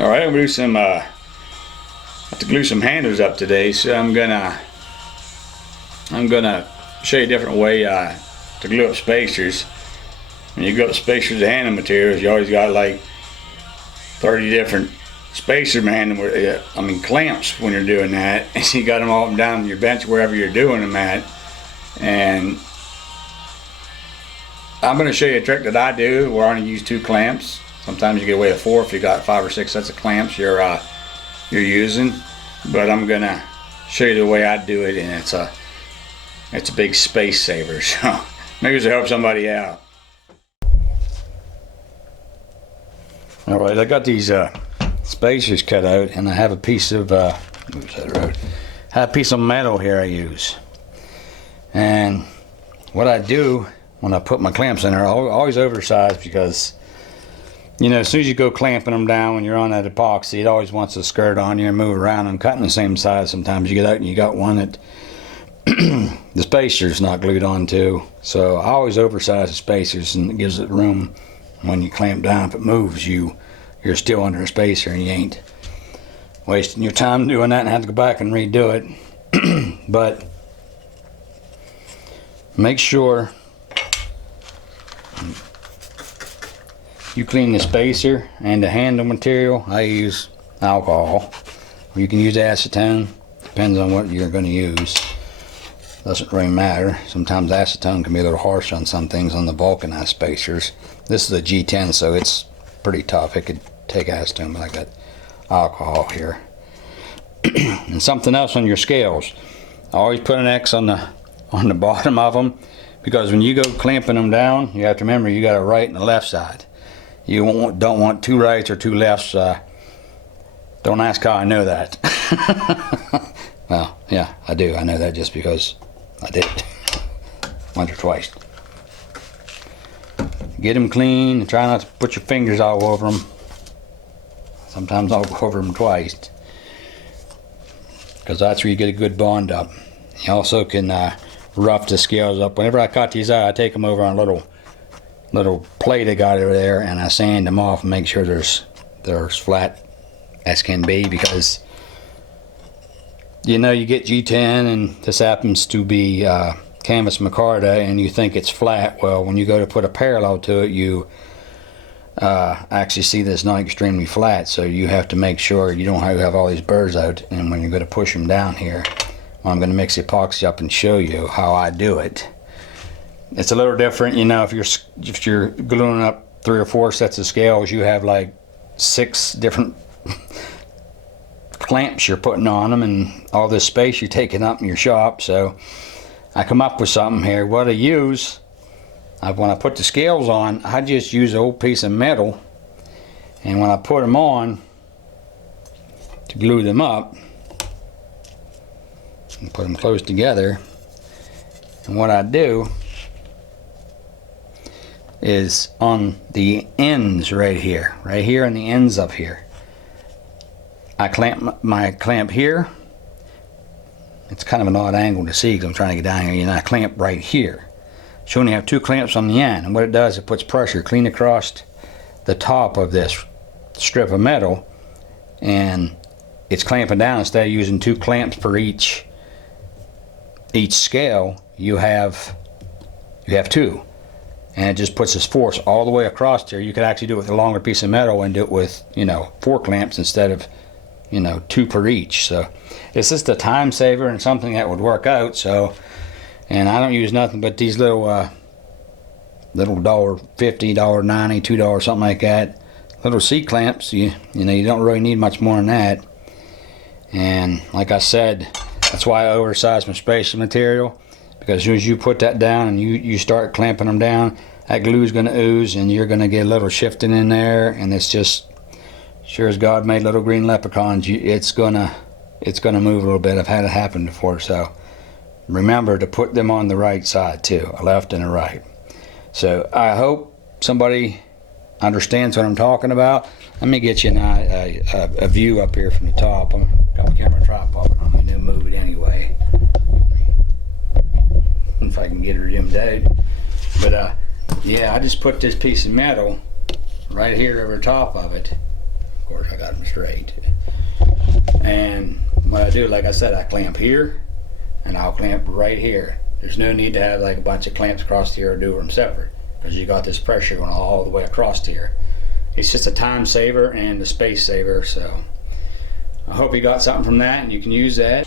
All right, I'm gonna do some. I have to glue some handles up today, so I'm gonna show you a different way to glue up spacers. When you glue up spacers to handle materials, you always got like 30 different spacer clamps when you're doing that, and you got them all up and down your bench wherever you're doing them at. And I'm gonna show you a trick that I do where I only use 2 clamps. Sometimes you get away with 4 if you got 5 or 6 sets of clamps you're using. But I'm gonna show you the way I do it, and it's a big space saver. So maybe it'll help somebody out. All right, I got these spacers cut out, and I have a piece of metal here I use. And what I do when I put my clamps in there, I always oversize, because you know, as soon as you go clamping them down when you're on that epoxy, it always wants to skirt on you and move around. I'm cutting the same size. Sometimes you get out and you got one that the spacer's not glued onto. So I always oversize the spacers, and it gives it room when you clamp down. If it moves, you're still under a spacer, and you ain't wasting your time doing that and have to go back and redo it. But make sure you clean the spacer and the handle material. I use alcohol, or you can use acetone. Depends on what you're going to use. Doesn't really matter. Sometimes acetone can be a little harsh on some things on the vulcanized spacers. This is a G10, so it's pretty tough. It could take acetone, but I got alcohol here. And something else on your scales. I always put an X on the bottom of them, because when you go clamping them down, you have to remember you got a right and a left side. You don't want 2 rights or 2 lefts. Don't ask how I know that. Well, yeah, I do. I know that just because I did it once or twice. Get them clean and try not to put your fingers all over them. Sometimes I'll go over them twice, because that's where you get a good bond up. You also can rough the scales up. Whenever I cut these out, I take them over on a little plate I got over there, and I sand them off and make sure they're as flat as can be, because you know, you get G10 and this happens to be canvas micarta, and you think it's flat. Well, when you go to put a parallel to it, you actually see that it's not extremely flat, so you have to make sure you don't have all these burrs out. And when you're going to push them down here, well, I'm going to mix the epoxy up and show you how I do it. It's a little different, you know, if you're gluing up 3 or 4 sets of scales, you have like 6 different clamps you're putting on them, and all this space you're taking up in your shop. So I come up with something here. What I use, when I put the scales on, I just use an old piece of metal, and when I put them on to glue them up and put them close together, and what I do is on the ends right here and the ends up here, I clamp my clamp here. It's kind of an odd angle to see because I'm trying to get down here, and I clamp right here. So you only have 2 clamps on the end, and what it does, it puts pressure clean across the top of this strip of metal, and it's clamping down. Instead of using 2 clamps for each scale, you have 2. And it just puts this force all the way across here. You could actually do it with a longer piece of metal and do it with, you know, 4 clamps instead of, you know, 2 per each. So it's just a time saver and something that would work out. So, and I don't use nothing but these little $1.50, $1.90, $2, something like that, little C clamps. You know, you don't really need much more than that. And like I said, that's why I oversize my spacer material, because as soon as you put that down and you start clamping them down, that glue is going to ooze, and you're going to get a little shifting in there, and it's just, sure as God made little green leprechauns, it's gonna move a little bit. I've had it happen before. So remember to put them on the right side too, a left and a right. So I hope somebody understands what I'm talking about. Let me get you now a view up here from the top. I've got my camera tripod, but I'm going to move it anyway, if I can get her zoomed out. But yeah, I just put this piece of metal right here over the top of it, course, I got them straight. And what I do, like I said, I clamp here, and I'll clamp right here. There's no need to have like a bunch of clamps across here or do them separate, because you got this pressure going all the way across here. It's just a time saver and a space saver. So I hope you got something from that and you can use that.